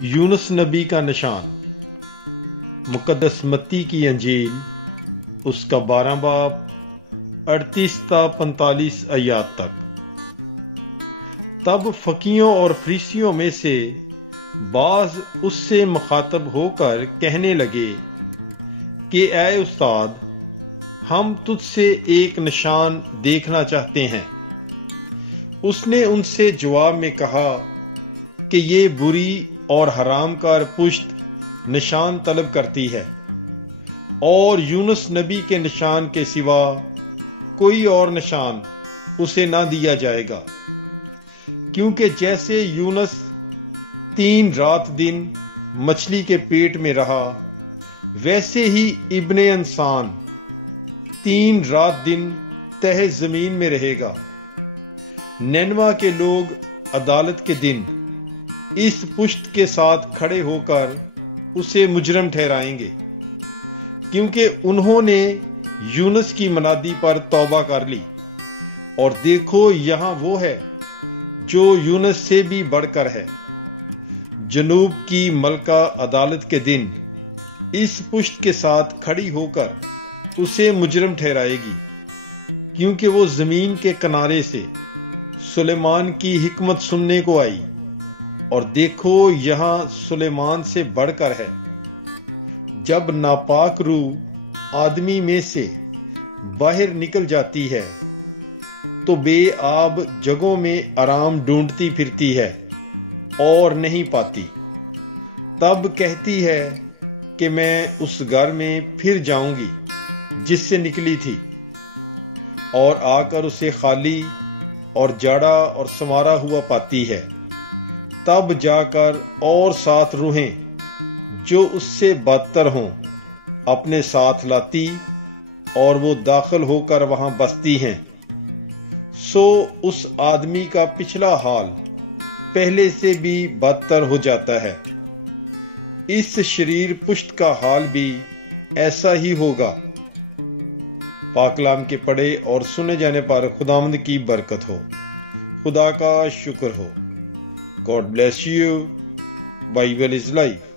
यूनुस नबी का निशान। मुकद्दस मत्ती की अंजील उसका 12 बाब 38 ता 45 आयात तक। तब फकीयों और फरीसियों में से बाज उससे मुखातब होकर कहने लगे कि ऐ उस्ताद, हम तुझसे एक निशान देखना चाहते हैं। उसने उनसे जवाब में कहा कि ये बुरी और हरामकार पुश्त निशान तलब करती है, और यूनुस नबी के निशान के सिवा कोई और निशान उसे ना दिया जाएगा, क्योंकि जैसे यूनुस 3 रात दिन मछली के पेट में रहा, वैसे ही इब्ने इंसान 3 रात दिन तह जमीन में रहेगा। निनवा के लोग अदालत के दिन इस पुश्त के साथ खड़े होकर उसे मुजरम ठहराएंगे, क्योंकि उन्होंने यूनुस की मनादी पर तौबा कर ली। और देखो, यहां वो है जो यूनुस से भी बढ़कर है। जनूब की मलका अदालत के दिन इस पुश्त के साथ खड़ी होकर उसे मुजरम ठहराएगी, क्योंकि वो जमीन के किनारे से सुलेमान की हिकमत सुनने को आई। और देखो, यहां सुलेमान से बढ़कर है। जब नापाक रूह आदमी में से बाहर निकल जाती है तो बेआब जगहों में आराम ढूंढती फिरती है और नहीं पाती। तब कहती है कि मैं उस घर में फिर जाऊंगी जिससे निकली थी, और आकर उसे खाली और जाड़ा और समारा हुआ पाती है। तब जाकर और 7 रूहें जो उससे बदतर हों अपने साथ लाती, और वो दाखिल होकर वहां बसती हैं। सो उस आदमी का पिछला हाल पहले से भी बदतर हो जाता है। इस शरीर पुश्त का हाल भी ऐसा ही होगा। पाक कलाम के पढ़े और सुने जाने पर खुदावंद की बरकत हो, खुदा का शुक्र हो। God bless you. Bible is life.